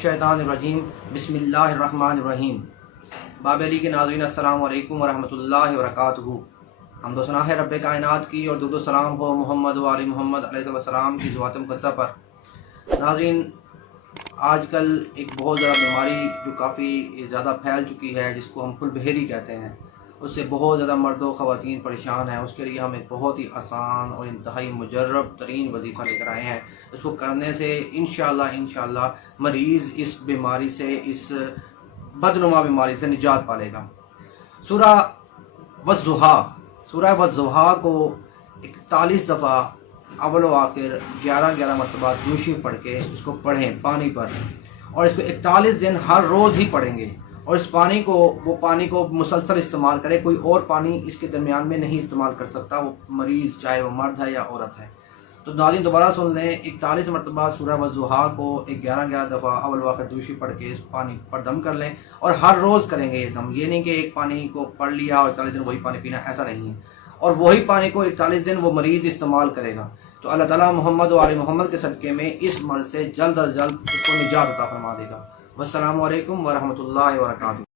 मिनश्शैतानिर्रजीम बिस्मिल्लाहिर्रहमानिर्रहीम। बाब-ए-अली के नाज़रीन अस्सलामु अलैकुम वरहमतुल्लाहि वबरकातुहू। हमदो सना है रब्बे कायनात की और दुरूद सलाम हो मोहम्मद व आले मोहम्मद अलैहिस्सलाम की ज़ात मुक़द्दसा पर। नाज़रीन, आजकल एक बहुत ज़्यादा बीमारी जो काफ़ी ज़्यादा फैल चुकी है, जिसको हम फुलबेहरी कहते हैं, उससे बहुत ज़्यादा मर्द व ख़वातीन परेशान हैं। उसके लिए हम एक बहुत ही आसान और इंतहाई मुजर्रब तरीन वजीफ़ा लेकर आए हैं। इसको करने से इंशाअल्लाह मरीज़ इस बीमारी से, इस बदनुमा बीमारी से निजात पालेगा। सूरह वज़्ज़ुहा को 41 दफ़ा अव्वल व आखिर 11 मरतबा दूशी पढ़ के इसको पढ़ें पानी पर, और इसको 41 दिन हर रोज़ ही पढ़ेंगे। और इस पानी को मुसलसल इस्तेमाल करें। कोई और पानी इसके दरमियान में नहीं इस्तेमाल कर सकता, वो मरीज़ चाहे वो मर्द है या औरत है। तो नाज़रीन दोबारा सुन लें, 41 मरतबा सूरह वज़्ज़ुहा को 11 दफ़ा अव्वल व आखिर दूशी पढ़ के इस पानी पर दम कर लें, और हर रोज़ करेंगे ये दम। ये नहीं कि एक पानी को पढ़ लिया और 41 दिन वही पानी पीना, ऐसा नहीं है। और वही पानी को 41 दिन वो मरीज़ इस्तेमाल करेगा। तो अल्लाह ताला मोहम्मद व आले मोहम्मद के सदक़े में इस मर्ज़ से जल्द अज जल्द उसको निजात अता फरमा देगा। वस्सलामु अलैकुम व रहमतुल्लाहि व बरकातुहू।